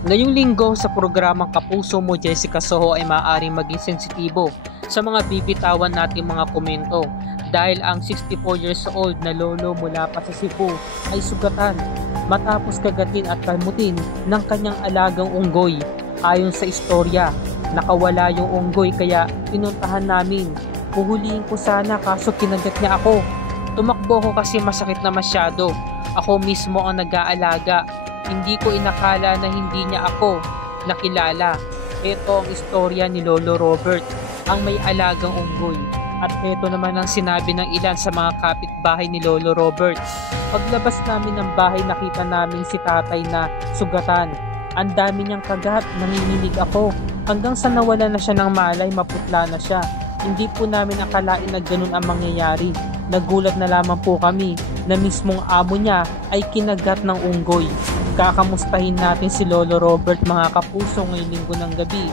Ngayong linggo sa programang Kapuso Mo Jessica Soho ay maaaring maging sensitibo sa mga bibitawan nating mga komento dahil ang 64 years old na lolo mula pa sa Cebu ay sugatan matapos kagatin at kalmutin ng kanyang alagang unggoy. Ayon sa istorya, nakawala yung unggoy kaya pinuntahan namin. Puhulihin ko sana kaso kinagat niya ako. Tumakbo ko kasi masakit na masyado. Ako mismo ang nag-aalaga. Hindi ko inakala na hindi niya ako nakilala. Ito ang istorya ni Lolo Robert, ang may alagang unggoy. At ito naman ang sinabi ng ilan sa mga kapitbahay ni Lolo Robert. Paglabas namin ng bahay nakita namin si tatay na sugatan. Ang dami niyang kagat, nanginginig ako. Hanggang sa nawala na siya ng malay, maputla na siya. Hindi po namin akalain na ganun ang mangyayari. Nagulat na lamang po kami na mismong amo niya ay kinagat ng unggoy. Kakamustahin natin si Lolo Robert mga kapuso ngayong linggo ng gabi.